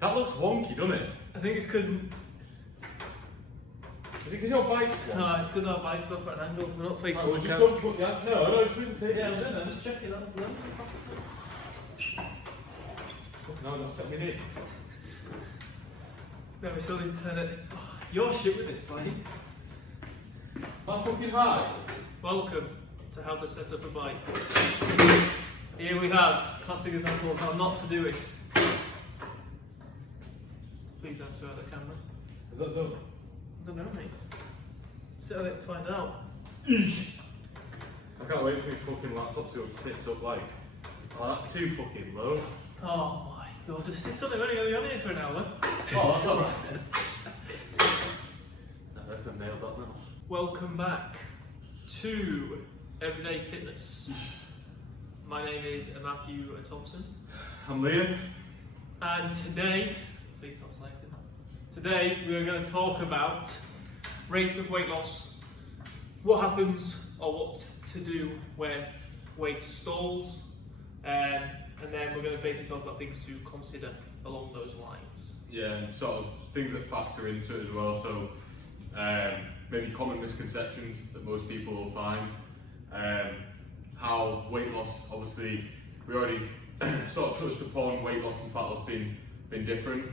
That looks wonky, doesn't it? I think it's because. Is it because your bike's wonky? No, it's because our bike's off at an angle. We're not facing Oh, the just camera. don't put that. No, just leave the tape. Yeah, I was doing that. I'm just checking that was the angle faster. No, don't set me in. No, we still need to turn it. Oh, you're shit with this, like. That fucking high. Welcome to how to set up a bike. Here we have classic example of how not to do it. Please don't swear at the camera. Is that done? I don't know, mate. Sit on it and find out. I can't wait for my fucking laptop to tits up like. Oh, that's too fucking low. Oh my god, just sit on it. We're only going to be on here for an hour. Oh, that's alright. I reckon I nailed that now. Welcome back to Everyday Fitness. My name is Matthew Thompson. I'm Liam. And today, please stop sliding. Today we are going to talk about rates of weight loss, what happens or what to do when weight stalls, and then we're going to basically talk about things to consider along those lines. Yeah, and sort of things that factor into it as well. So maybe common misconceptions that most people will find. How weight loss, obviously, we already sort of touched upon weight loss and fat loss being different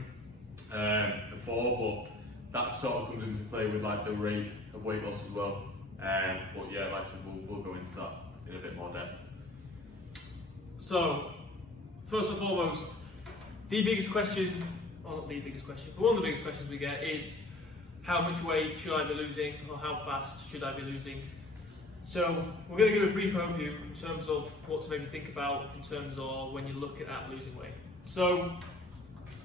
before, but that sort of comes into play with like the rate of weight loss as well. But yeah, like I said, we'll go into that in a bit more depth. So, first and foremost, the biggest question, or not the biggest question, but one of the biggest questions we get is how much weight should I be losing, or how fast should I be losing? So we're going to give a brief overview in terms of what to maybe think about in terms of when you're looking at losing weight. So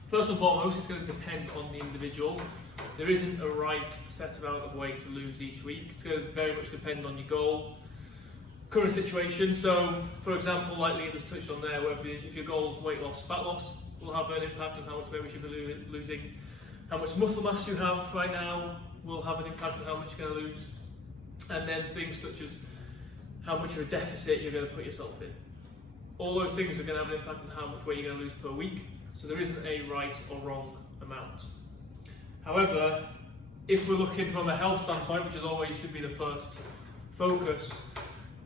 first and foremost, it's going to depend on the individual. There isn't a right set amount of weight to lose each week. It's going to very much depend on your goal, current situation. So for example, like Liam just touched on there, whether if your goal is weight loss, fat loss will have an impact on how much weight we should be losing. How much muscle mass you have right now will have an impact on how much you're going to lose. And then things such as how much of a deficit you're going to put yourself in. All those things are going to have an impact on how much weight you're going to lose per week. So there isn't a right or wrong amount. However, if we're looking from a health standpoint, which is always should be the first focus,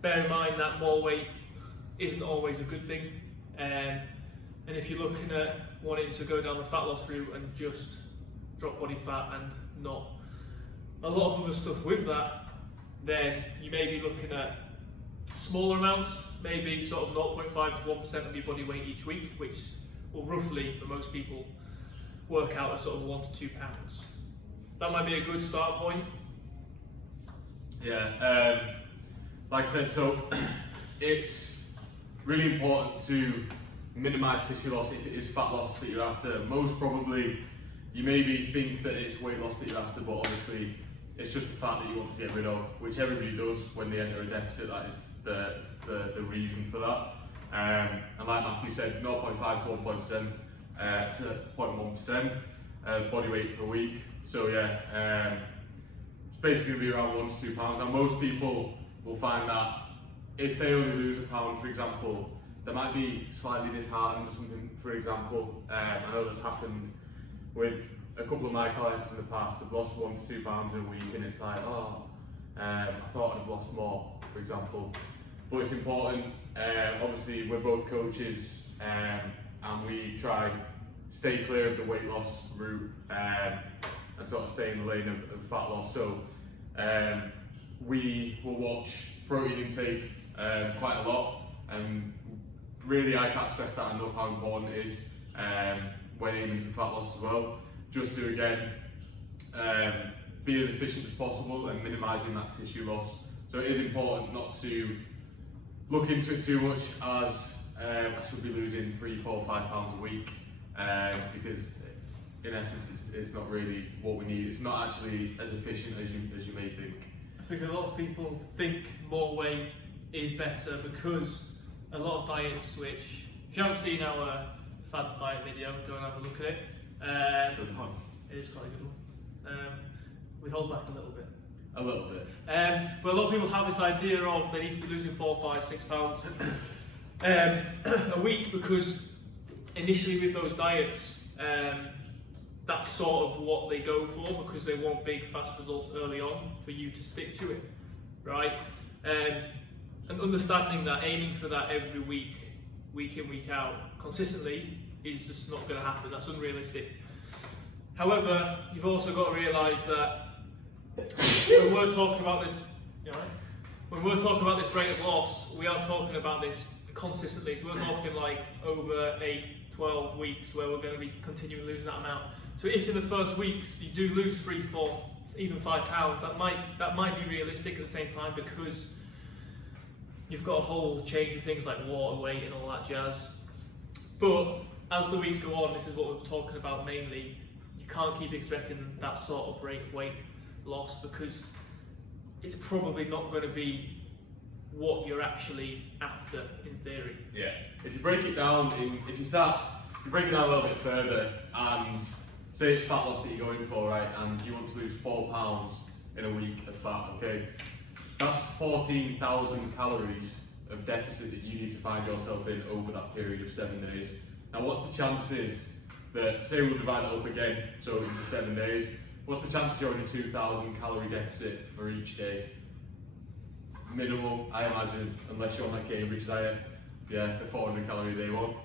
bear in mind that more weight isn't always a good thing. And if you're looking at wanting to go down the fat loss route and just drop body fat and not a lot of other stuff with that, then you may be looking at smaller amounts, maybe sort of 0.5 to 1% of your body weight each week, which will roughly, for most people, work out as sort of 1 to 2 pounds. That might be a good start point. Yeah, like I said, so it's really important to minimise tissue loss if it is fat loss that you're after. Most probably, you maybe think that it's weight loss that you're after, but honestly, it's just the fat that you want to get rid of, which everybody does when they enter a deficit. That is the reason for that. And like Matthew said, 0.5 to 1% body weight per week. So yeah, it's basically going to be around 1 to 2 pounds. Now most people will find that if they only lose a pound, for example, they might be slightly disheartened or something. For example, I know that's happened with a couple of my clients in the past. They've lost 1 to 2 pounds in a week, and it's like, oh, I thought I'd have lost more, for example. But it's important. Obviously, we're both coaches, and we try stay clear of the weight loss route and sort of stay in the lane of fat loss. So we will watch protein intake quite a lot, and really I can't stress that enough how important it is when aiming for fat loss as well. Just to again be as efficient as possible and minimising that tissue loss. So it is important not to look into it too much as I should be losing 3, 4, 5 pounds a week because in essence it's not really what we need. It's not actually as efficient as you may think. I think a lot of people think more weight is better because a lot of diets which, if you haven't seen our fad diet video, go and have a look at it. It is quite a good one. We hold back a little bit. A little bit. But a lot of people have this idea of they need to be losing 4, 5, 6 pounds a week because initially with those diets, that's sort of what they go for, because they want big, fast results early on for you to stick to it, right? And understanding that aiming for that every week, week in, week out, consistently, is just not going to happen. That's unrealistic. However, you've also got to realise that when we're talking about this, when we're talking about this rate of loss, we are talking about this consistently. So we're talking like over 8, 12 weeks where we're going to be continuing losing that amount. So if in the first weeks you do lose 3, 4, even 5 pounds, that might be realistic at the same time, because you've got a whole change of things like water weight and all that jazz. But as the weeks go on, this is what we're talking about mainly. You can't keep expecting that sort of rate of weight loss, because it's probably not going to be what you're actually after in theory. Yeah. If you break it down, if you break it down a little bit further, and say it's fat loss that you're going for, right, and you want to lose 4 pounds in a week of fat, okay, that's 14,000 calories of deficit that you need to find yourself in over that period of 7 days. Now, what's the chances that, say we'll divide that up again, so into 7 days, what's the chances you're in a 2,000 calorie deficit for each day? Minimal, I imagine, unless you're on that Cambridge diet, yeah, the 400 calorie day one.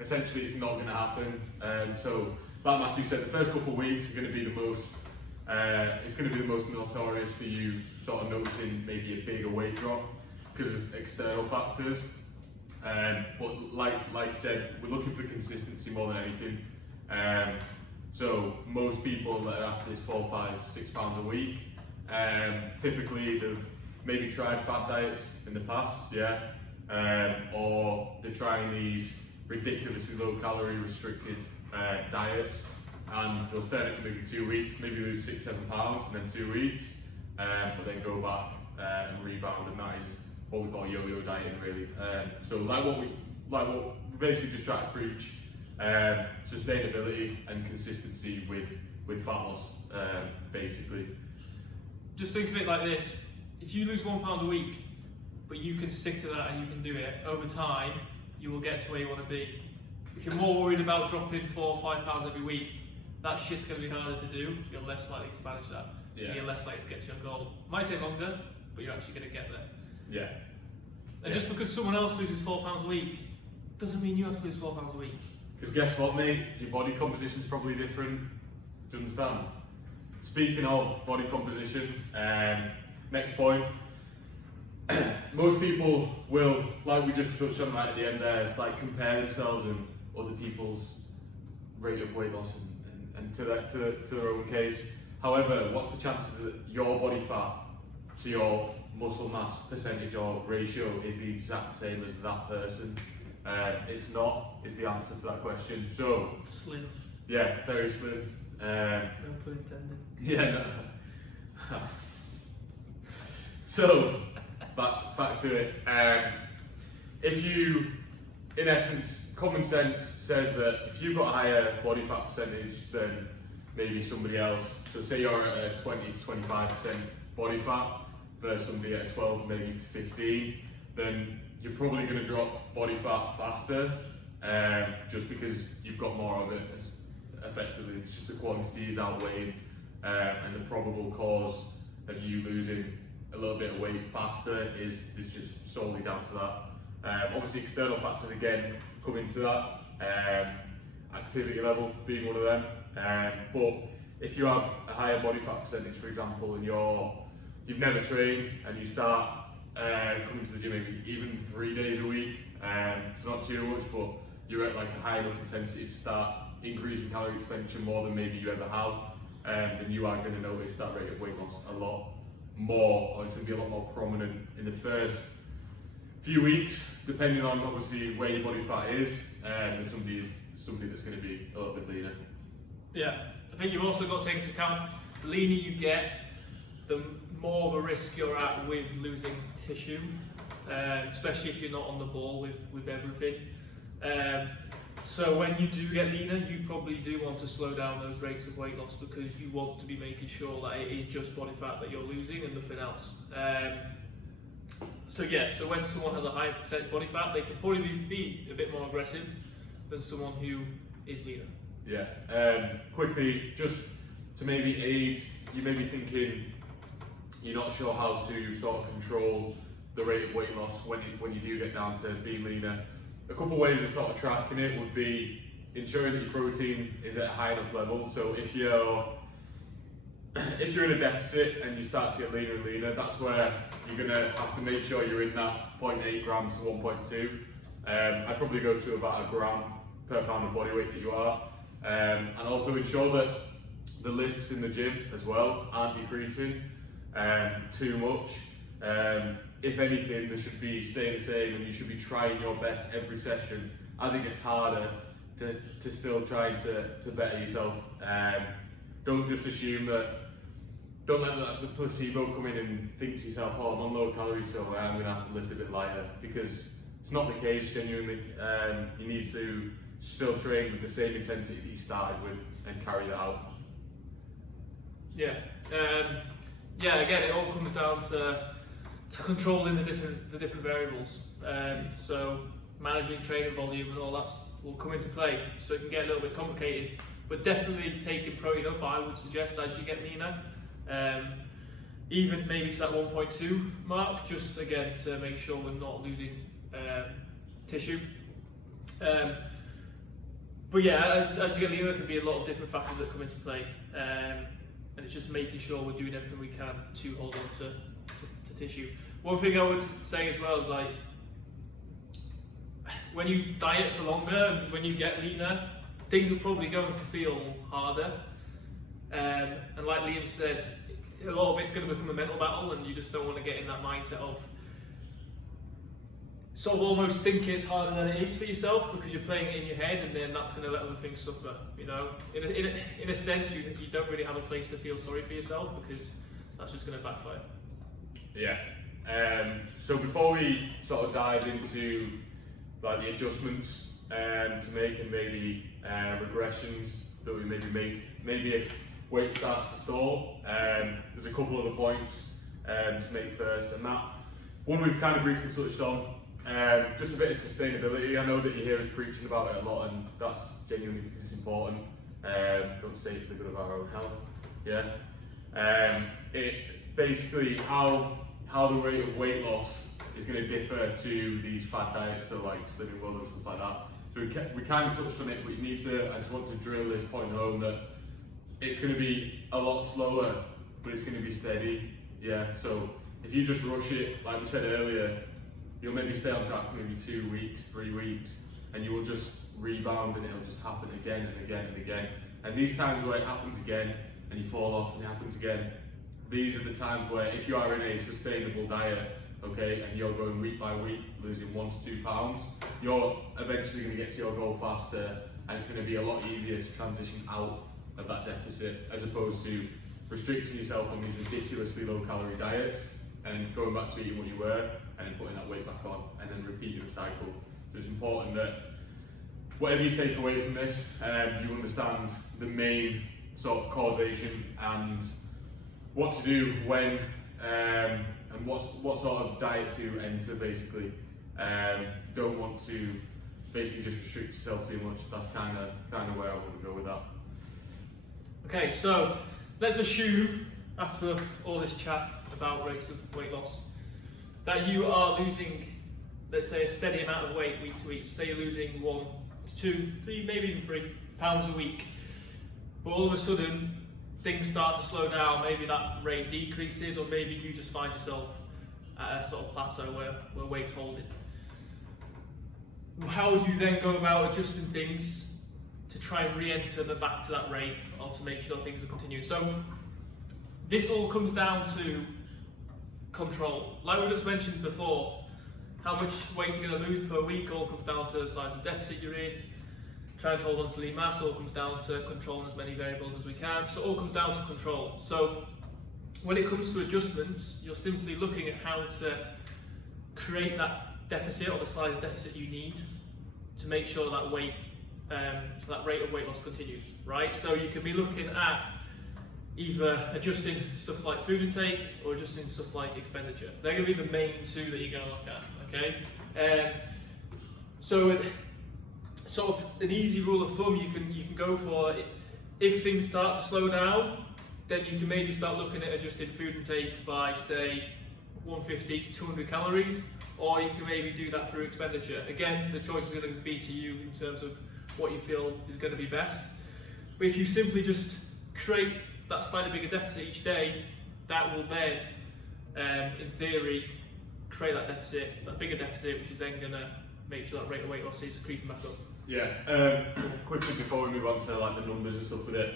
Essentially, it's not going to happen. So, like Matthew said, the first couple of weeks are going to be the most. It's going to be the most notorious for you, sort of noticing maybe a bigger weight drop because of external factors. But like I said, we're looking for consistency more than anything. So most people that are after this 4, 5, 6 pounds a week, typically they've maybe tried fad diets in the past, yeah, or they're trying these ridiculously low calorie restricted diets, and they'll start it for maybe 2 weeks, maybe lose 6, 7 pounds, and then 2 weeks, but then go back and rebound, and that is what we call yo-yo dieting, really. So like what we basically just try to preach, sustainability and consistency with fat loss, basically. Just think of it like this: if you lose 1 pound a week, but you can stick to that and you can do it over time, you will get to where you want to be. If you're more worried about dropping 4 or 5 pounds every week, that shit's going to be harder to do. You're less likely to manage that. So you're less likely to get to your goal. Might take longer, but you're actually going to get there. Yeah. And just because someone else loses 4 pounds a week, doesn't mean you have to lose 4 pounds a week. Because guess what, mate? Your body composition is probably different. Do you understand? Speaking of body composition, next point. Most people will, like we just touched on right at the end there, like compare themselves and other people's rate of weight loss and to their own case. However, what's the chances that your body fat to your muscle mass percentage or ratio is the exact same as that person? It's not, is the answer to that question. So, Slim. yeah, very slim. No pun intended. Yeah, no. So, back to it. If you, in essence, common sense says that if you've got a higher body fat percentage than maybe somebody else, so say you're at a 20 to 25% body fat versus somebody at a 12, maybe to 15, then you're probably going to drop body fat faster, just because you've got more of it. Effectively, it's just the quantity is outweighed, and the probable cause of you losing a little bit of weight faster is just solely down to that. Obviously, external factors again come into that, activity level being one of them. But if you have a higher body fat percentage, for example, and you've never trained and you start coming to the gym maybe even 3 days a week, it's not too much, but you're at like a high enough intensity to start increasing calorie expenditure more than maybe you ever have, then you are going to notice that rate of weight loss a lot more, or it's going to be a lot more prominent in the first few weeks, depending on obviously where your body fat is, and somebody that's going to be a little bit leaner. Yeah, I think you've also got to take into account the leaner you get, the more of a risk you're at with losing tissue, especially if you're not on the ball with everything. So when you do get leaner, you probably do want to slow down those rates of weight loss, because you want to be making sure that it is just body fat that you're losing and nothing else. So when someone has a high percentage body fat, they can probably be a bit more aggressive than someone who is leaner. Yeah. Quickly, just to maybe aid, you may be thinking you're not sure how to sort of control the rate of weight loss when you do get down to being leaner. A couple of ways of sort of tracking it would be ensuring that your protein is at a high enough level. So if you're in a deficit and you start to get leaner and leaner, that's where you're gonna have to make sure you're in that 0.8 grams to 1.2. I'd probably go to about a gram per pound of body weight that you are. And also ensure that the lifts in the gym as well aren't decreasing too much. If anything, they should be staying the same, and you should be trying your best every session as it gets harder to still try to better yourself. Don't just assume that, don't let the placebo come in and think to yourself, oh, I'm on low calories, so I'm going to have to lift a bit lighter, because it's not the case, genuinely. You need to still train with the same intensity that you started with and carry that out. Yeah. Again, it all comes down to controlling the different variables. So managing training volume and all that will come into play. So it can get a little bit complicated, but definitely taking protein up, I would suggest, as you get leaner. Even maybe to that 1.2 mark, just again to make sure we're not losing tissue. But yeah, as you get leaner, there can be a lot of different factors that come into play. And it's just making sure we're doing everything we can to hold on to tissue. One thing I would say as well is, like, when you diet for longer and when you get leaner, things are probably going to feel harder. And like Liam said, a lot of it's going to become a mental battle, and you just don't want to get in that mindset of sort of almost thinking it's harder than it is for yourself, because you're playing it in your head, and then that's going to let other things suffer. You know, in a sense, you don't really have a place to feel sorry for yourself, because that's just going to backfire. Yeah. So before we sort of dive into like the adjustments to make, and maybe regressions that we maybe make, maybe if weight starts to stall, there's a couple other points to make first, and that one we've kind of briefly touched on. Just a bit of sustainability. I know that you hear us preaching about it a lot, and that's genuinely because it's important. Don't say it for the good of our own health. Yeah. It basically how the rate of weight loss is going to differ to these fad diets, so like Slimming World and stuff like that. So we kind of touched on it, but you need to. I just want to drill this point home that it's going to be a lot slower, but it's going to be steady. Yeah. So if you just rush it, like we said earlier, you'll maybe stay on track for maybe 2 weeks, 3 weeks, and you will just rebound, and it'll just happen again and again and again. And these times where it happens again, and you fall off, and it happens again, these are the times where, if you are in a sustainable diet, okay, and you're going week by week, losing 1 to 2 pounds, you're eventually going to get to your goal faster, and it's going to be a lot easier to transition out of that deficit, as opposed to restricting yourself on these ridiculously low calorie diets and going back to eating what you were and then putting that weight back on and then repeating the cycle. So it's important that whatever you take away from this, you understand the main sort of causation and what to do when, and what sort of diet to enter, basically. Don't want to basically just restrict yourself too much. That's kind of where I want to go with that. Okay, so let's assume, after all this chat about rates of weight loss, that you are losing, let's say, a steady amount of weight week to week. So say you're losing 1 to 2, 3, maybe even 3 pounds a week, but all of a sudden things start to slow down. Maybe that rate decreases, or maybe you just find yourself at a sort of plateau where weight's holding. How would you then go about adjusting things to try and re-enter back to that rate, or to make sure things are continuing? So this all comes down to control. Like we just mentioned before, how much weight you're going to lose per week all comes down to the size of the deficit you're in. Trying to hold on to lean mass all comes down to controlling as many variables as we can. So it all comes down to control. So when it comes to adjustments, you're simply looking at how to create that deficit, or the size deficit you need, to make sure that that rate of weight loss continues, right? So you can be looking at either adjusting stuff like food intake or adjusting stuff like expenditure. They're going to be the main two that you're going to look at, okay? So sort of an easy rule of thumb you can go for, if things start to slow down, then you can maybe start looking at adjusting food intake by, say, 150 to 200 calories, or you can maybe do that through expenditure. Again, the choice is going to be to you in terms of what you feel is going to be best. But if you simply just create that slightly bigger deficit each day, that will then, in theory, create that deficit, that bigger deficit, which is then going to make sure that rate of weight loss is creeping back up. Yeah, quickly before we move on to like the numbers and stuff with it,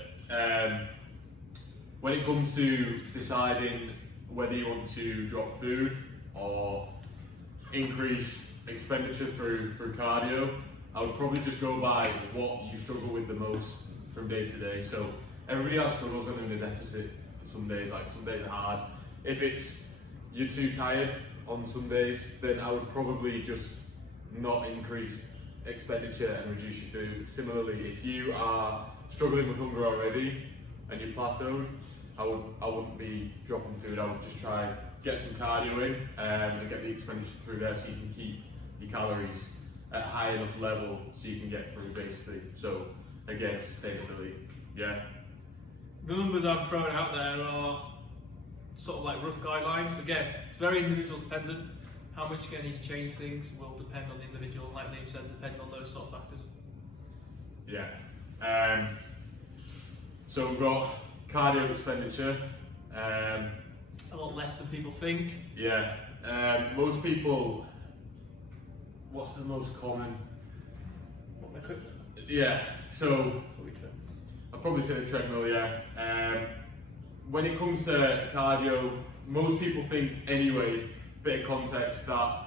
when it comes to deciding whether you want to drop food or increase expenditure through cardio, I would probably just go by what you struggle with the most from day to day. So everybody else struggles when they're in a deficit some days, like some days are hard. If it's you're too tired on some days, then I would probably just not increase expenditure and reduce your food. Similarly, if you are struggling with hunger already and you're plateaued, I wouldn't be dropping food. I would just try get some cardio in and get the expenditure through there, so you can keep your calories at a high enough level so you can get through basically. So again, sustainability. Yeah. The numbers I'm throwing out there are sort of like rough guidelines. Again, it's very individual dependent. How much you're going to need to change things will depend on the individual, like Liam said, depending on those sort of factors. Yeah. So we've got cardio expenditure. A lot less than people think. Yeah. Most people. What's the most common? Yeah. So I'd probably say the treadmill. Yeah. When it comes to cardio, most people think anyway. Bit of context that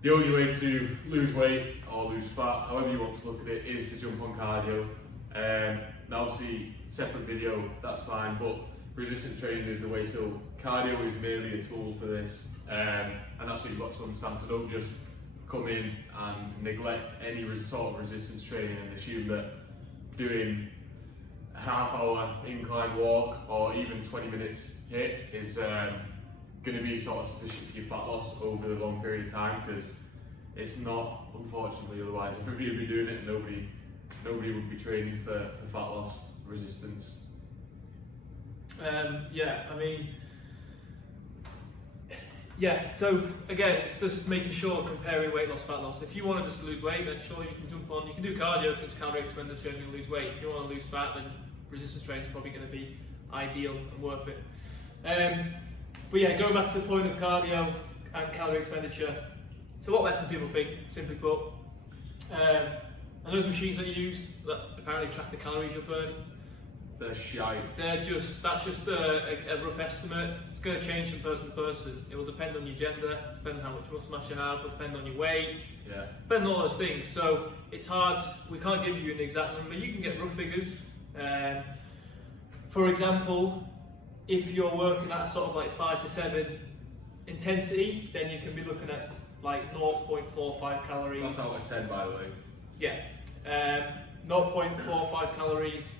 the only way to lose weight or lose fat, however you want to look at it, is to jump on cardio. Now obviously separate video, that's fine, but resistance training is the way. So cardio is merely a tool for this, and that's what you've got to understand. So don't just come in and neglect any sort of resistance training and assume that doing a half-hour incline walk or even 20 minutes HIIT is going to be sort of sufficient for your fat loss over the long period of time, because it's not, unfortunately. Otherwise, if everybody would be doing it, nobody would be training for fat loss resistance. Yeah, I mean, yeah, so again, it's just making sure comparing weight loss, fat loss. If you want to just lose weight, then sure, you can jump on, you can do cardio because it's calorie expenditure and you lose weight. If you want to lose fat, then resistance training is probably going to be ideal and worth it. But yeah, going back to the point of cardio and calorie expenditure, it's a lot less than people think, simply put. And those machines that you use that apparently track the calories you're burning, They're shite. that's just a rough estimate. It's going to change from person to person. It will depend on your gender, depend on how much muscle mass you have, it will depend on your weight, Yeah. depend on all those things. So it's hard, we can't give you an exact number. You can get rough figures. For example, if you're working at a sort of like 5 to 7 intensity, then you can be looking at like 0.45 calories. That's out of 10, by the way. Yeah, 0.45 calories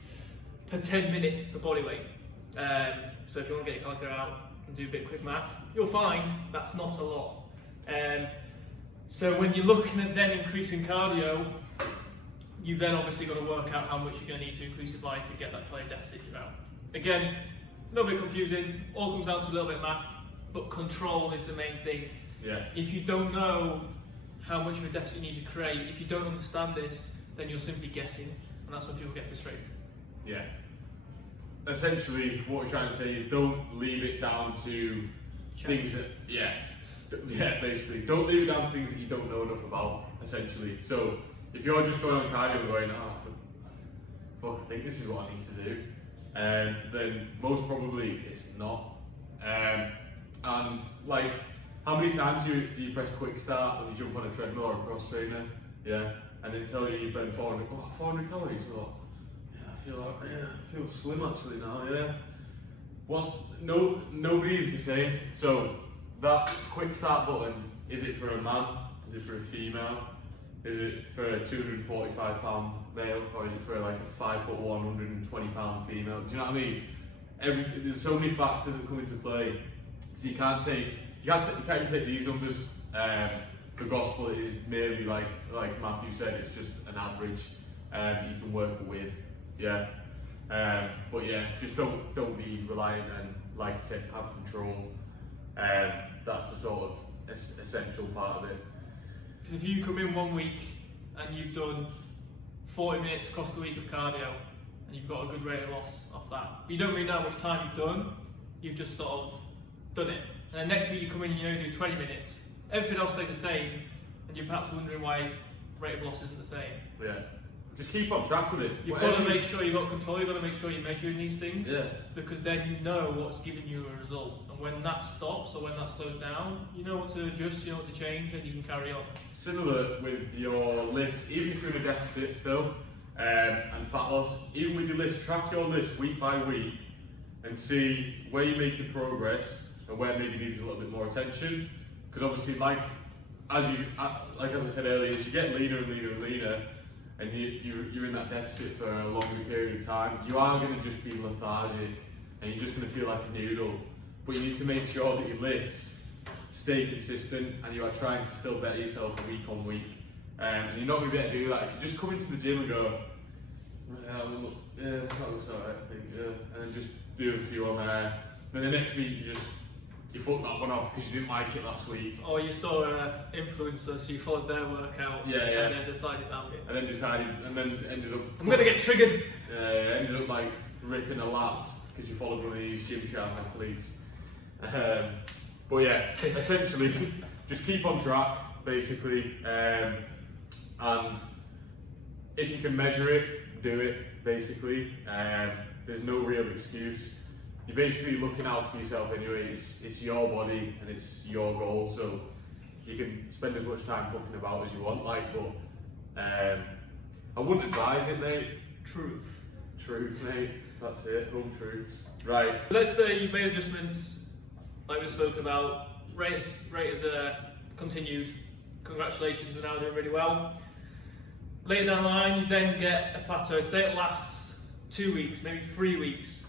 per 10 minutes per body weight. So if you want to get your calculator out and do a bit of quick math, you'll find that's not a lot. So when you're looking at then increasing cardio, you've then obviously got to work out how much you're going to need to increase it by to get that calorie deficit out. Again, a little bit confusing, all comes down to a little bit of math, but control is the main thing. Yeah. If you don't know how much of a deficit you need to create, if you don't understand this, then you're simply guessing, and that's when people get frustrated. Yeah. Essentially, what we're trying to say is don't leave it down to things that, basically, don't leave it down to things that you don't know enough about, essentially. So, if you're just going on cardio and going, I think this is what I need to do, then most probably it's not. And like, how many times do you press quick start when you jump on a treadmill or a cross trainer? Yeah, and it tells you you burn 400 calories. Oh, yeah, I feel slim actually now. Yeah. Nobody's the same. So that quick start button, is it for a man? Is it for a female? Is it for a 245 pound male, or is it for like a 5'1", 120 pound female? Do you know what I mean? There's so many factors that come into play. So you can't even take these numbers the gospel is merely like Matthew said, it's just an average you can work with. Yeah. But yeah, just don't be reliant, and like I said, have control. That's the sort of essential part of it. Because if you come in 1 week and you've done 40 minutes across the week of cardio, and you've got a good rate of loss off that, you don't really know how much time you've done, you've just sort of done it. And then next week you come in and you only do 20 minutes. Everything else stays the same, and you're perhaps wondering why rate of loss isn't the same. Yeah. Just keep on track with it. You've got to make sure you've got control, you've got to make sure you're measuring these things, Yeah. because then you know what's giving you a result. And when that stops or when that slows down, you know what to adjust, you know what to change, and you can carry on. Similar with your lifts, even if you're in a deficit still, and fat loss, even with your lifts, track your lifts week by week and see where you're making progress and where maybe needs a little bit more attention. Because obviously, like as I said earlier, as you get leaner and leaner and leaner, and you're in that deficit for a longer period of time, you are going to just be lethargic and you're just going to feel like a noodle. But you need to make sure that your lifts stay consistent and you are trying to still better yourself week on week. And you're not going to be able to do that if you just come into the gym and go, that looks alright, I think, yeah, and then just do a few on there. Then the next week you fuck that one off because you didn't like it last week. Or you saw an influencer, so you followed their workout, Yeah. and then decided that bit. And then ended up. I'm gonna get triggered. Ended up like ripping a lat because you followed one of these Gymshark athletes. But yeah, essentially, just keep on track, basically, and if you can measure it, do it, basically. There's no real excuse. You're basically looking out for yourself anyway. It's your body and it's your goal, so you can spend as much time fucking about as you want, but I wouldn't advise it, mate. Truth, mate. That's it. Home truths. Right. Let's say you've made adjustments, like we spoke about. Rate has continued. Congratulations, we're now doing really well. Later down the line, you then get a plateau. Say it lasts 2 weeks, maybe 3 weeks.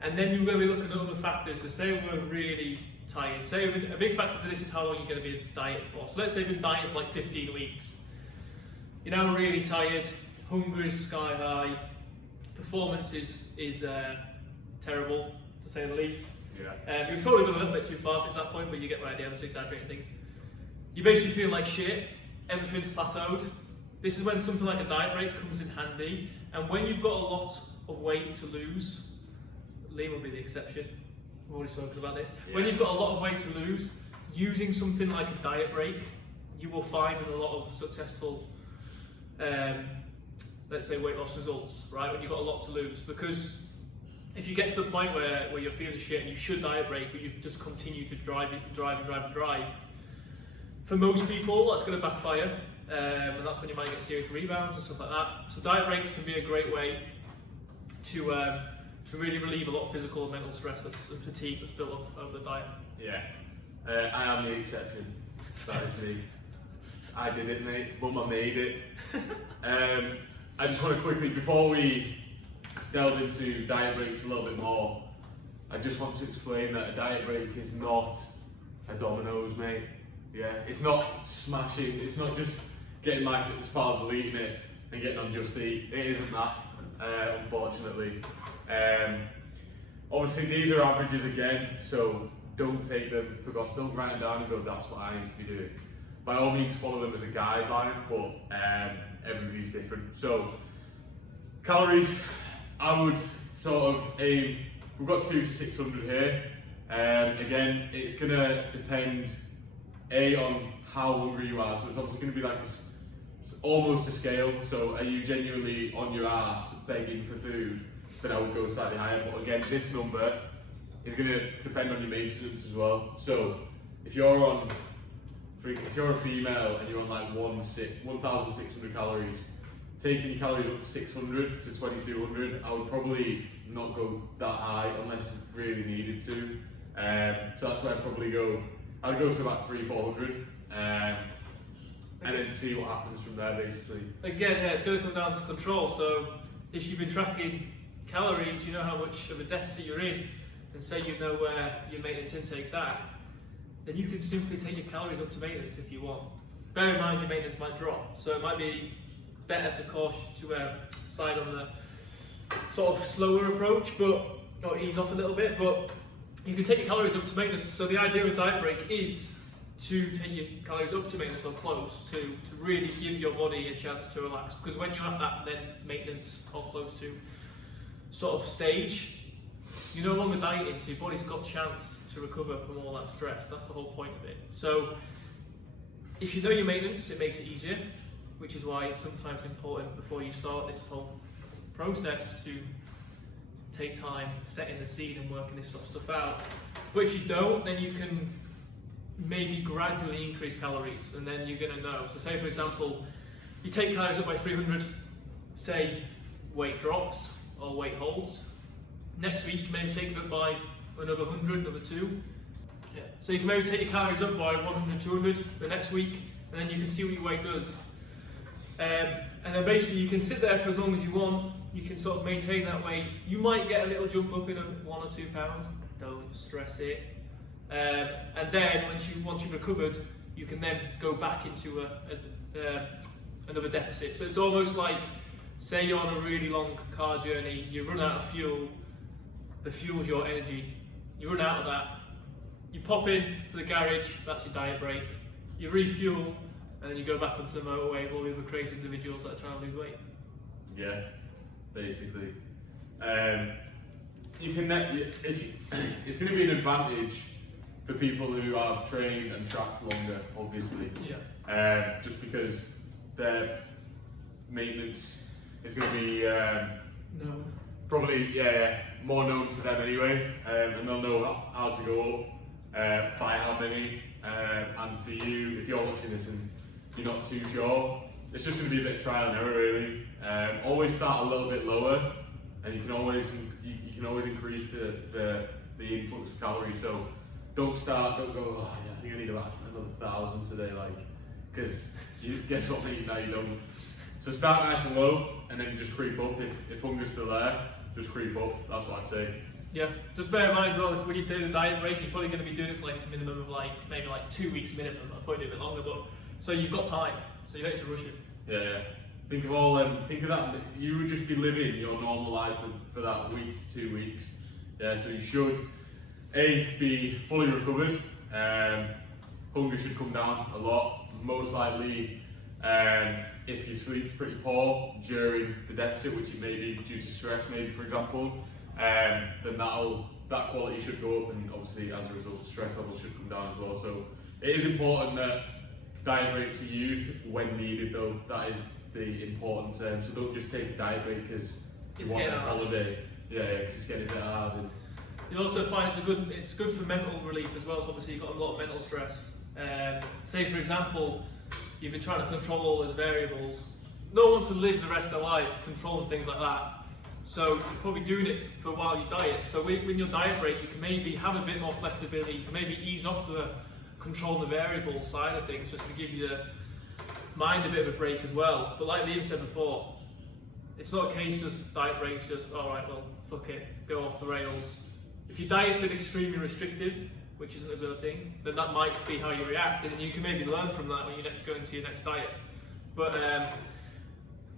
And then you're going to be looking at other factors. So say we're really tired. Say a big factor for this is how long you're going to be in diet for. So let's say you've been dieting for like 15 weeks. You're now really tired, hunger is sky high, performance is terrible, to say the least. Yeah. You've probably gone a little bit too far at that point, but you get my idea, I'm just exaggerating things. You basically feel like shit, everything's plateaued. This is when something like a diet break comes in handy, and when you've got a lot of weight to lose, Liam will be the exception, we've already spoken about this. Yeah. When you've got a lot of weight to lose, using something like a diet break, you will find a lot of successful, let's say, weight loss results, right? When you've got a lot to lose. Because if you get to the point where you're feeling shit and you should diet break, but you just continue to drive, for most people that's going to backfire, and that's when you might get serious rebounds and stuff like that. So diet breaks can be a great way to really relieve a lot of physical and mental stress and fatigue that's built up over the diet. Yeah, I am the exception. That is me. I did it, mate. Mum, I made it. I just want to quickly, before we delve into diet breaks a little bit more, I just want to explain that a diet break is not a Domino's, mate. Yeah, it's not smashing. It's not just getting my fitness pal, deleting it, and getting on Just Eat. It isn't that, unfortunately. Obviously these are averages again, so don't take them for gospel. Don't write them down and go, that's what I need to be doing. By all means follow them as a guideline, but everybody's different. So calories, I would sort of aim, we've got 2 to 600 here. Again, it's gonna depend on how hungry you are. So it's obviously gonna be like it's almost a scale. So are you genuinely on your ass begging for food? Then I would go slightly higher, but again, this number is going to depend on your maintenance as well. So if you're a female and you're on like 1,600 calories, taking your calories up 600 to 2,200, I would probably not go that high unless you really needed to. So that's where I'd probably go. I'd go to about 300-400, and then see what happens from there, basically. Again, yeah, it's going to come down to control. So if you've been tracking calories, you know how much of a deficit you're in, and say you know where your maintenance intake's at, then you can simply take your calories up to maintenance if you want. bear in mind your maintenance might drop. So it might be better to side on the sort of slower approach, or ease off a little bit. But you can take your calories up to maintenance. So the idea of a diet break is to take your calories up to maintenance or close to really give your body a chance to relax. Because when you're at that then maintenance or close to sort of stage, you're no longer dieting, so your body's got a chance to recover from all that stress. That's the whole point of it. So if you know your maintenance, it makes it easier, which is why it's sometimes important before you start this whole process to take time setting the scene and working this sort of stuff out. But if you don't, then you can maybe gradually increase calories, and then you're going to know. So say for example, you take calories up by 300, say weight drops or weight holds. Next week you can maybe take it up by another 100, another 2. Yeah. So you can maybe take your calories up by 100, 200 the next week, and then you can see what your weight does. And then basically you can sit there for as long as you want. You can sort of maintain that weight. You might get a little jump up in 1 or 2 pounds. Don't stress it. And then once you've recovered, you can then go back into another deficit. So it's almost like, say you're on a really long car journey, you run out of fuel. The fuel's your energy. You run out of that. You pop in to the garage. That's your diet break. You refuel, and then you go back onto the motorway with all the other crazy individuals that are trying to lose weight. Yeah, basically. It's going to be an advantage for people who have trained and tracked longer, obviously. Yeah. Just because their maintenance is going to be probably more known to them anyway, and they'll know how to go up, by how many. And for you, if you're watching this and you're not too sure, it's just going to be a bit of trial and error, really. Always start a little bit lower, and you can always increase the influx of calories. So don't go, oh yeah, I think I need about another 1,000 today, because you guess what, mate, now you don't. So start nice and low, and then just creep up. If hunger's still there, just creep up. That's what I'd say. Yeah, just bear in mind as well, if when you do the diet break, you're probably going to be doing it for like a minimum of maybe 2 weeks minimum. I'll probably do a bit longer, but so you've got time, so you don't need to rush it. Yeah. Think of that. You would just be living your normal life for that week to 2 weeks. Yeah. So you should be fully recovered. Hunger should come down a lot. Most likely, if your sleep's pretty poor during the deficit, which it may be due to stress, maybe for example, then that quality should go up, and obviously as a result, stress levels should come down as well. So it is important that diet breaks are used when needed, though. That is the important term. So don't just take a diet break because you want a holiday. Yeah, because it's getting a bit hard. And you'll also find it's good for mental relief as well. So obviously you've got a lot of mental stress. Say for example, you've been trying to control all those variables. No one wants to live the rest of their life controlling things like that. So you're probably doing it for while you diet. So when your diet break, you can maybe have a bit more flexibility. You can maybe ease off the control the variable side of things, just to give your mind a bit of a break as well. But like Liam said before, it's not a case just diet breaks, just alright, well, fuck it, go off the rails. If your diet's been extremely restrictive, which isn't a good thing, then that might be how you react, and you can maybe learn from that when you next go into your next diet. But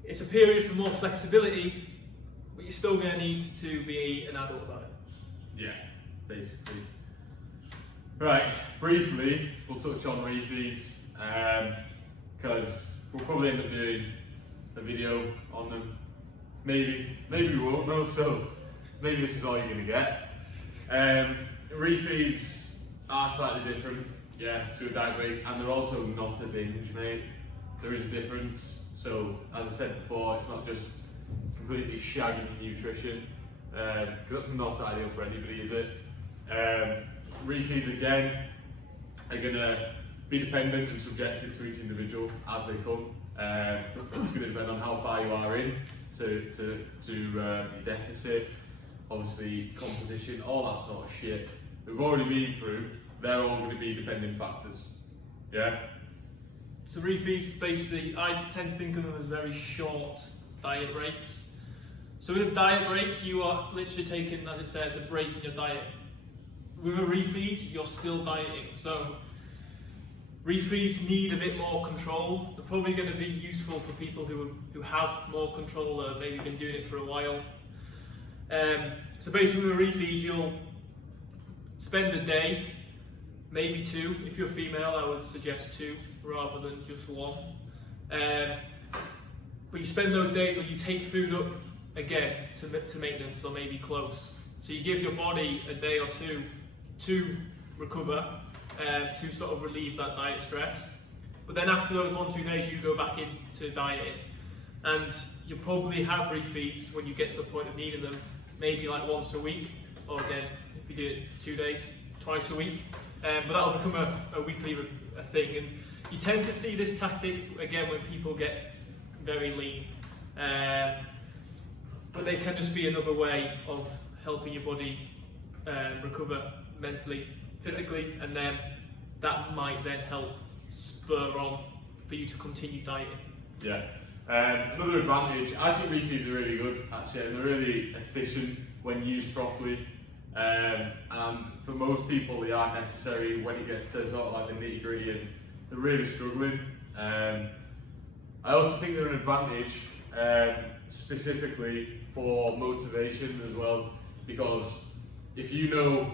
it's a period for more flexibility, but you're still going to need to be an adult about it. Yeah, basically. Right, briefly, we'll touch on refeeds, because we'll probably end up doing a video on them. Maybe we won't know, so maybe this is all you're going to get. Refeeds are slightly different, to a diet break, and they're also not a binge, mate. There is a difference. So, as I said before, it's not just completely shagging nutrition, because that's not ideal for anybody, is it? Refeeds again are going to be dependent and subjective to each individual as they come. It's going to depend on how far you are in to your deficit, obviously composition, all that sort of shit we've already been through. They're all going to be dependent factors. Yeah. So refeeds, basically, I tend to think of them as very short diet breaks. So in a diet break, you are literally taking, as it says, a break in your diet. With a refeed, you're still dieting. So refeeds need a bit more control. They're probably going to be useful for people who have more control or maybe been doing it for a while. So basically with a refeed, you'll spend a day, maybe 2. If you're female, I would suggest 2 rather than just 1. But you spend those days where you take food up again to maintenance or maybe close. So you give your body a day or 2 to recover, to sort of relieve that diet stress. But then after those 1-2 days, you go back into dieting, and you'll probably have refeeds when you get to the point of needing them, maybe like once a week, or again, if you do it 2 days, twice a week. But that'll become a weekly thing, and you tend to see this tactic again when people get very lean. But they can just be another way of helping your body recover mentally, physically, and then that might then help spur on for you to continue dieting. Yeah. Another advantage, I think refeeds are really good actually, and they're really efficient when used properly. And for most people they are necessary when it gets to sort of like the nitty gritty and they're really struggling. I also think they're an advantage specifically for motivation as well, because if you know,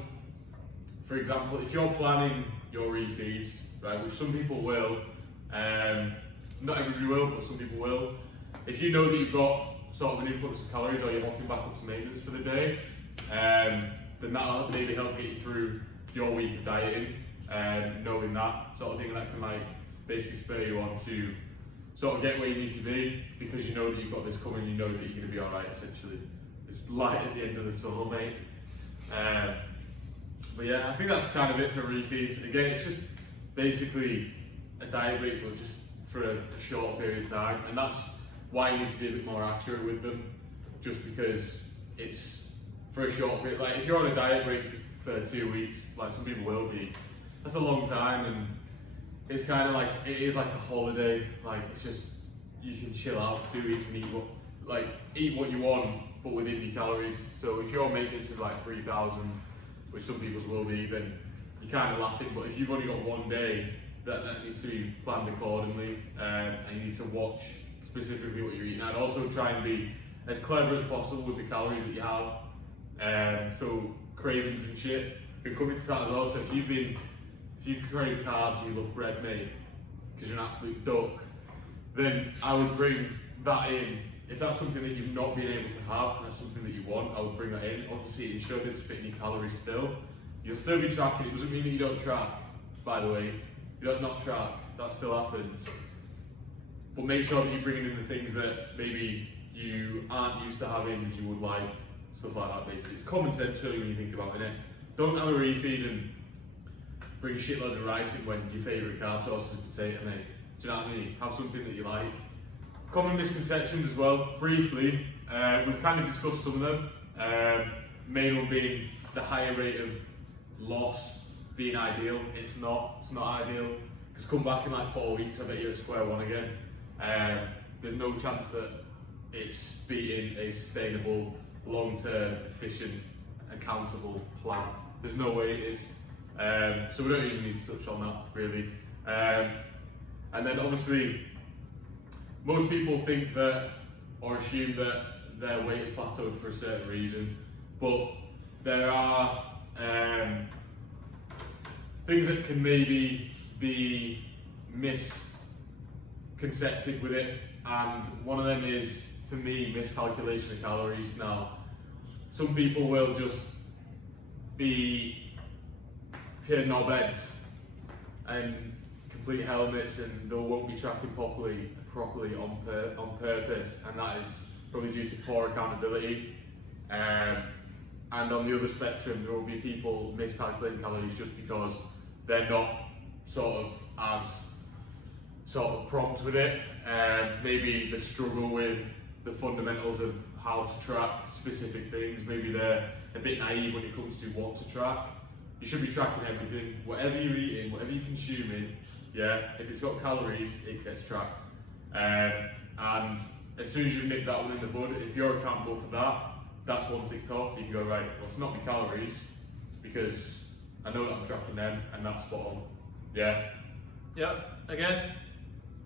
for example, if you're planning your refeeds, right, which some people will, not everybody will, but some people will, if you know that you've got sort of an influx of calories or you're hopping back up to maintenance for the day, then that'll maybe help get you through your week of dieting, knowing that sort of thing, that can like basically spur you on to sort of get where you need to be, because you know that you've got this coming, you know that you're going to be alright essentially. It's light at the end of the tunnel, mate. But yeah, I think that's kind of it for refeeds. Again, it's just basically a diet break, but just for a short period of time, and that's why you need to be a bit more accurate with them, just because it's for a short period. Like if you're on a diet break for 2 weeks, like some people will be, that's a long time, and it's kind of like, it is like a holiday. Like it's just, you can chill out for 2 weeks and eat what you want, but within your calories. So if your maintenance is like 3,000, which some people's will be, then you're kind of laughing. But if you've only got 1 day, that needs to be planned accordingly, and you need to watch specifically what you're eating. I'd also try and be as clever as possible with the calories that you have. So cravings and shit can come into that as well. So if you crave carbs and you love bread, mate, because you're an absolute duck, then I would bring that in. If that's something that you've not been able to have, and that's something that you want, I would bring that in. Obviously, ensure that it's fitting your calories still. You'll still be tracking. It doesn't mean that you don't track, by the way. You don't not track, that still happens. But make sure that you're bringing in the things that maybe you aren't used to having, that you would like, stuff like that basically. It's common sense really when you think about it. Don't have a refeed and bring shitloads of rice in when your favourite carb source is potato, mate. Do you know what I mean? Have something that you like. Common misconceptions as well, briefly, we've kind of discussed some of them. Main one being the higher rate of loss being ideal. It's not ideal, because come back in like 4 weeks, I bet you're at square one again. There's no chance that it's being a sustainable, long-term, efficient, accountable plan. There's no way it is. So we don't even need to touch on that really. And then obviously, most people think that, or assume that their weight is plateaued for a certain reason, but there are things that can maybe be misconcepted with it, and one of them is, for me, miscalculation of calories. Now, some people will just be pure knobheads and complete helmets, and they won't be tracking properly on purpose, and that is probably due to poor accountability. And on the other spectrum, there will be people miscalculating calories just because they're not sort of as prompt with it. Maybe they struggle with the fundamentals of how to track specific things. Maybe they're a bit naive when it comes to what to track. You should be tracking everything, whatever you're eating, whatever you're consuming. Yeah, if it's got calories, it gets tracked. And as soon as you've nipped that one in the bud, if you're accountable for that, that's one ticked off. You can go, right, well, it's not my calories, because I know that I'm tracking them, and that's spot on. Yeah. Yeah, again,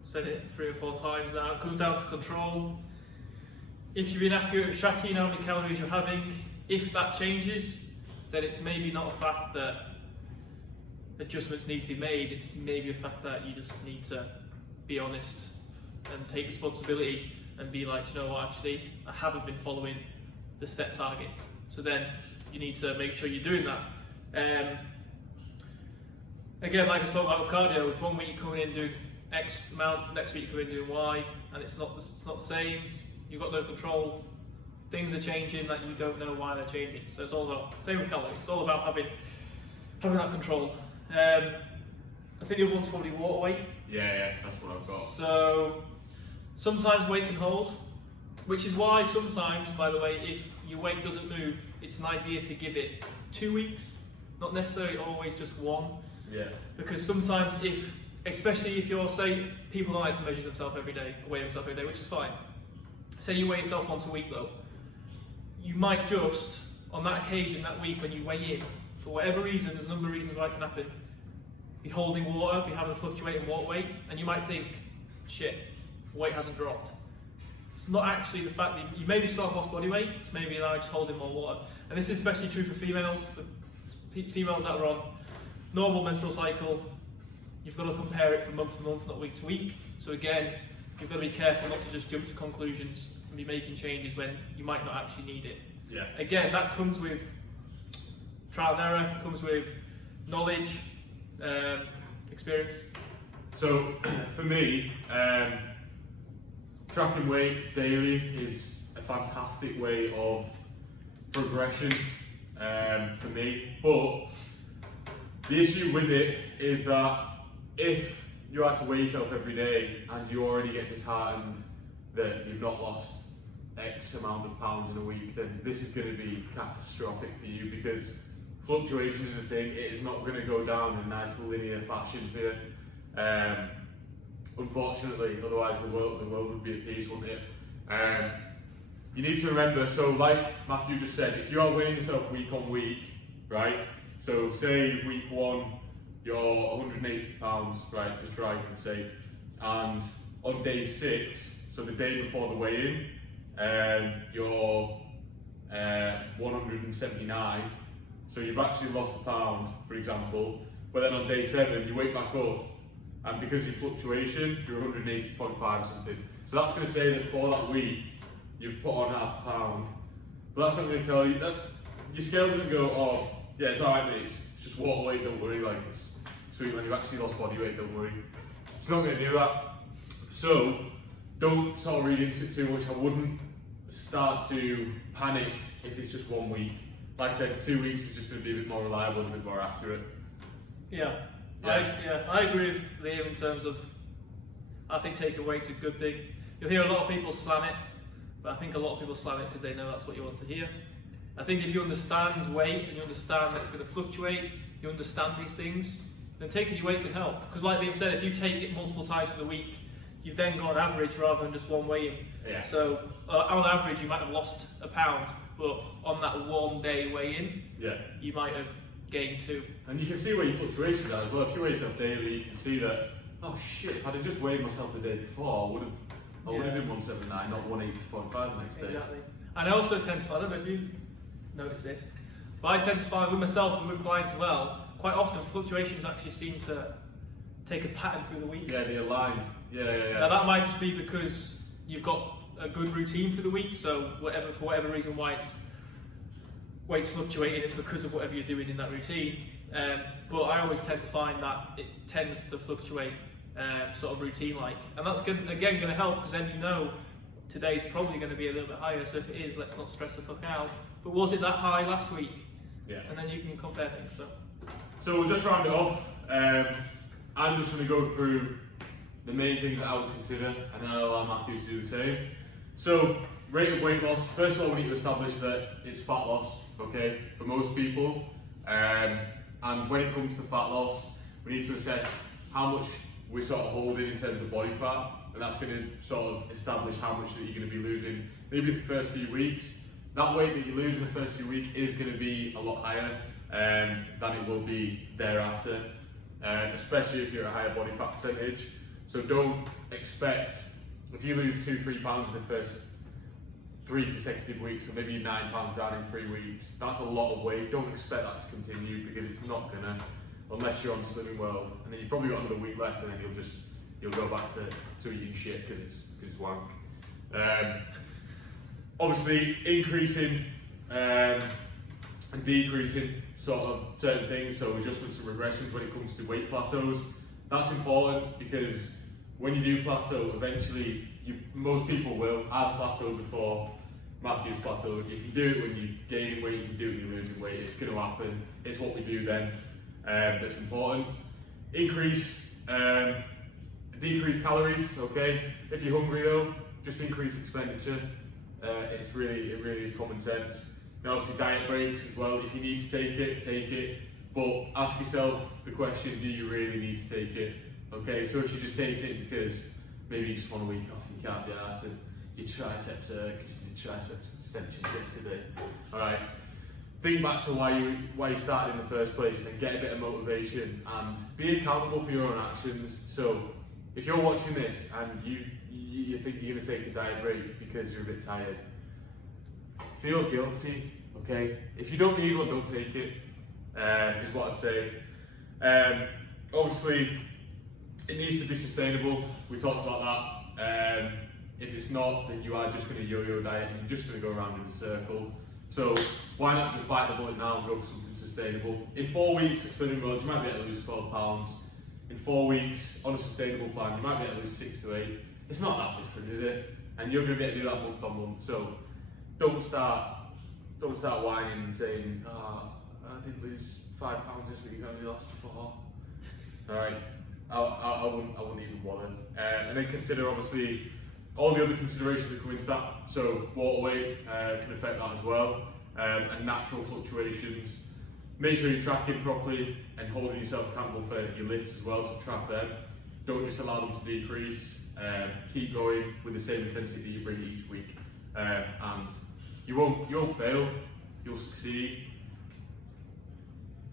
said it 3 or 4 times now. It comes down to control. If you're inaccurate with tracking how many calories you're having, if that changes, then it's maybe not a fact that adjustments need to be made. It's maybe a fact that you just need to be honest and take responsibility and be like, you know what, actually, I haven't been following the set targets. So then you need to make sure you're doing that. Again, like I was talking about with cardio, if 1 week you're coming in doing X amount, next week you're coming in doing Y, and it's not the same, you've got no control, things are changing that you don't know why they're changing. So it's all about, same with calories, it's all about having that control. I think the other one's probably water weight. Yeah, that's what I've got. So sometimes weight can hold, which is why sometimes, by the way, if your weight doesn't move, it's an idea to give it 2 weeks, not necessarily always just 1. Yeah. Because sometimes especially if you're, say, people don't like to measure themselves every day, or weigh themselves every day, which is fine. Say you weigh yourself once a week though, you might just, on that occasion, that week when you weigh in, for whatever reason, there's a number of reasons why it can happen, be holding water, be having a fluctuating water weight, and you might think, shit, weight hasn't dropped. It's not actually the fact that you maybe still have lost body weight, it's maybe now just holding more water. And this is especially true for females. The females that are on normal menstrual cycle, you've got to compare it from month to month, not week to week. So again, you've got to be careful not to just jump to conclusions and be making changes when you might not actually need it. Yeah. Again, that comes with trial and error, comes with knowledge, experience. So for me, tracking weight daily is a fantastic way of progression for me, but the issue with it is that if you have to weigh yourself every day and you already get disheartened that you've not lost X amount of pounds in a week, then this is going to be catastrophic for you, because fluctuations is a thing. It is not going to go down in a nice linear fashion for you. Unfortunately, otherwise the world would be at peace, wouldn't it? You need to remember, so like Matthew just said, if you are weighing yourself week on week, right? So say week 1, you're 180 pounds, right, just for argument's sake, and on day 6, so the day before the weigh-in, you're 179, so you've actually lost a pound, for example, but then on day 7, you weight back up, and because of your fluctuation, you're 180.5 or something. So that's going to say that for that week, you've put on half a pound, but that's not going to tell you, that your scale doesn't go, oh, yeah, it's alright mate, it's just water weight, don't worry, like it's sweet when you've actually lost body weight, don't worry. It's not going to do that. So, don't sort of read into it too much. I wouldn't start to panic if it's just 1 week. Like I said, 2 weeks is just going to be a bit more reliable and a bit more accurate. Yeah. I agree with Liam in terms of, I think taking weight's a good thing. You'll hear a lot of people slam it, but I think a lot of people slam it because they know that's what you want to hear. I think if you understand weight and you understand that it's going to fluctuate, you understand these things, then taking your weight can help. Because like Liam said, if you take it multiple times for the week, you've then got an average rather than just one weigh-in. Yeah. So on average, you might have lost a pound, but on that 1 day weigh-in, Yeah. you might have gained 2. And you can see where your fluctuations are as well. If you weigh yourself daily, you can see that, oh shit, if I'd have just weighed myself the day before, I would have been 179, not 180.5 the next day. Exactly. And I also tend to, I don't know if you notice this, but I tend to find with myself and with clients as well, quite often fluctuations actually seem to take a pattern through the week. Yeah, they align. Yeah. Now that might just be because you've got a good routine for the week, so for whatever reason why weight's fluctuating, it's because of whatever you're doing in that routine. But I always tend to find that it tends to fluctuate sort of routine-like. And that's going to help, because then you know today's probably going to be a little bit higher, so if it is, let's not stress the fuck out. But was it that high last week? Yeah. And then you can compare things. So we'll just round it off. I'm just going to go through the main things that I would consider, and then I'll allow Matthew to do the same. So, rate of weight loss. First of all, we need to establish that it's fat loss, okay, for most people. And when it comes to fat loss, we need to assess how much we're sort of holding in terms of body fat, and that's going to sort of establish how much that you're going to be losing maybe the first few weeks. That weight that you lose in the first few weeks is going to be a lot higher than it will be thereafter. especially if you're a higher body fat percentage. So don't expect, if you lose 2-3 pounds in the first 3 consecutive weeks, or maybe you're 9 pounds down in 3 weeks, that's a lot of weight. Don't expect that to continue, because it's not gonna, unless you're on Slimming World, and then you've probably got another week left, and then you'll go back to eating shit because it's wank. Obviously, increasing and decreasing sort of certain things, so adjustments and regressions when it comes to weight plateaus. That's important, because when you do plateau, eventually, most people will. I've plateaued before, Matthew's plateaued. You can do it when you're gaining weight, you can do it when you're losing weight. It's going to happen. It's what we do then. That's important. Decrease calories. Okay. If you're hungry though, just increase expenditure. It really is common sense. And obviously diet breaks as well. If you need to take it. But ask yourself the question: do you really need to take it? Okay. So if you just take it because maybe you just want a week off, you can't be arsed, and your triceps hurt because you did triceps extensions yesterday. All right. Think back to why you started in the first place, and get a bit of motivation and be accountable for your own actions. So if you're watching this and you think you're going to take a diet break because you're a bit tired, feel guilty, okay? If you don't need one, don't take it, is what I'd say. Obviously, it needs to be sustainable. We talked about that. If it's not, then you are just going to yo-yo diet, and you're just going to go around in a circle. So why not just bite the bullet now and go for something sustainable? In 4 weeks at Slimming World, you might be able to lose 12 pounds. In 4 weeks on a sustainable plan, you might be able to lose 6 to 8. It's not that different, is it? And you're going to be able to do that month on month. So don't start whining and saying, "Oh, I did lose 5 pounds this week, I only lost 4." All right, I wouldn't even bother. And then consider obviously all the other considerations that come into that. So water weight can affect that as well, and natural fluctuations. Make sure you're tracking properly and holding yourself accountable for your lifts as well, so track them. Don't just allow them to decrease. Keep going with the same intensity that you bring each week, and you won't fail, you'll succeed.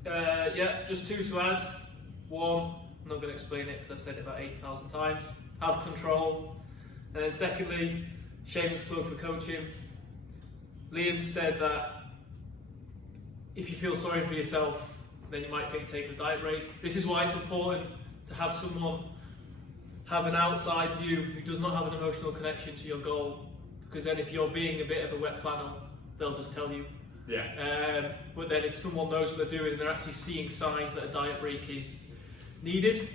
Yeah, just 2 to add. 1, I'm not going to explain it because I've said it about 8,000 times. Have control. And then secondly, shameless plug for coaching. Liam said that if you feel sorry for yourself, then you might think take a diet break. This is why it's important to have someone have an outside view who does not have an emotional connection to your goal, because then if you're being a bit of a wet flannel, they'll just tell you. Yeah. But then if someone knows what they're doing and they're actually seeing signs that a diet break is needed,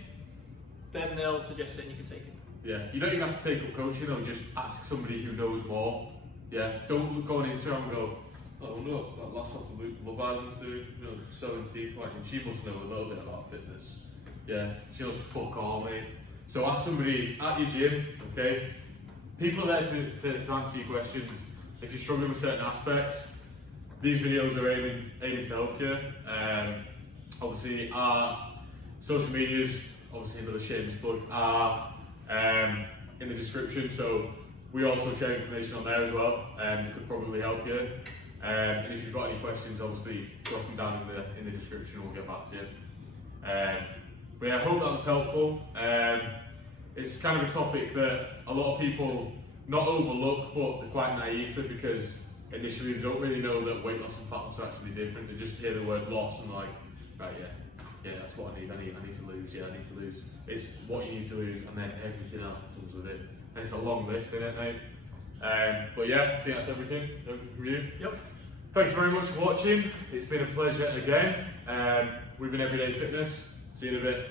then they'll suggest that you can take it. Yeah, you don't even have to take up coaching, or just ask somebody who knows more. Yeah, don't go on Instagram and go, "Oh no, that last off the Love Island's doing, selling tea price, and she must know a little bit about fitness." Yeah, she knows fuck all, mate. So ask somebody at your gym, okay? People are there to answer your questions. If you're struggling with certain aspects, these videos are aiming to help you. Obviously, our social medias, obviously another shameless plug, are in the description, so we also share information on there as well, it could probably help you. And if you've got any questions, obviously drop them down in the description and we'll get back to you. But yeah, I hope that was helpful. It's kind of a topic that a lot of people not overlook, but they're quite naive to, because initially they don't really know that weight loss and fat loss are actually different. They just hear the word loss and like, right, yeah, that's what I need to lose, I need to lose. It's what you need to lose, and then everything else that comes with it. And it's a long list, isn't it, mate? But yeah, I think that's everything from you. Yep. Thank you very much for watching. It's been a pleasure again. We've been Everyday Fitness. See you in a bit.